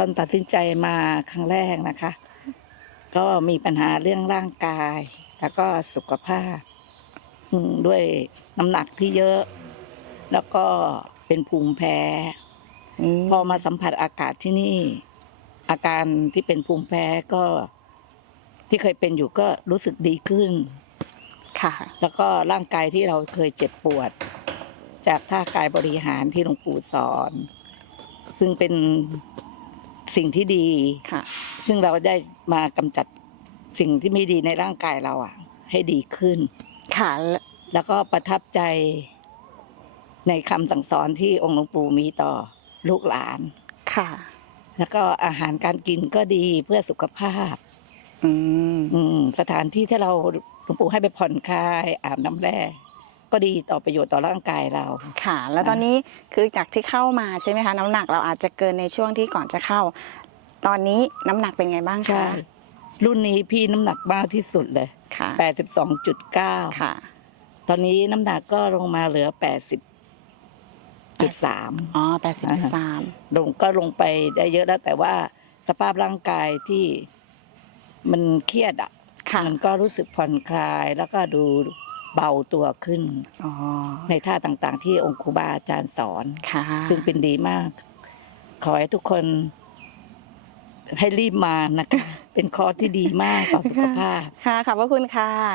ตอนตัดสินใจมาครั้งแรกนะคะ ก็มีปัญหาเรื่องร่างกาย แล้วก็สุขภาพอืมด้วยน้ำหนักที่เยอะ แล้วก็เป็นภูมิแพ้ พอมาสัมผัสอากาศที่นี่ อาการที่เป็นภูมิแพ้ก็ที่เคยเป็นอยู่ก็รู้สึกดีขึ้น ค่ะ แล้วก็ร่างกายที่เราเคยเจ็บปวด จากท่ากายบริหารที่หลวงปู่สอน ซึ่งเป็น สิ่งที่ดี ค่ะ ซึ่งเราได้มากำจัดสิ่งที่ไม่ดีในร่างกายเราอะ ให้ดีขึ้น ค่ะแล้วก็ประทับใจในคำสั่งสอนที่องค์หลวงปู่มีต่อลูกหลาน ค่ะ แล้วก็อาหารการกินก็ดีเพื่อสุขภาพ อืม อืม สถานที่ที่เราหลวงปู่ให้ไปผ่อนคลายอาบน้ำแร่ ก็ดีต่อประโยชน์ต่อร่างกายเรา ค่ะ แล้วตอนนี้คือจากที่เข้ามาใช่ไหมคะ น้ำหนักเราอาจจะเกินในช่วงที่ก่อนจะเข้า ตอนนี้น้ำหนักเป็นไงบ้างใช่ คะรุ่นนี้พี่น้ำหนักมากที่สุดเลย ค่ะ82.9 ค่ะ ตอนนี้น้ำหนักก็ลงมาเหลือ 80.3 อ๋อแปดสิบจุดสามลงก็ลงไปได้เยอะแล้วแต่ว่าสภาพร่างกายที่มันเครียดอะ ค่ะ มันก็รู้สึกผ่อนคลายแล้วก็ดู เบาตัวขึ้น อ๋อในท่าต่างๆ ที่องค์ครูบาอาจารย์สอน ค่ะซึ่งเป็นดีมาก ขอให้ทุกคน ให้รีบมานะคะ เป็นคอร์สที่ดีมากต่อสุขภาพ ค่ะขอบพระคุณค่ะ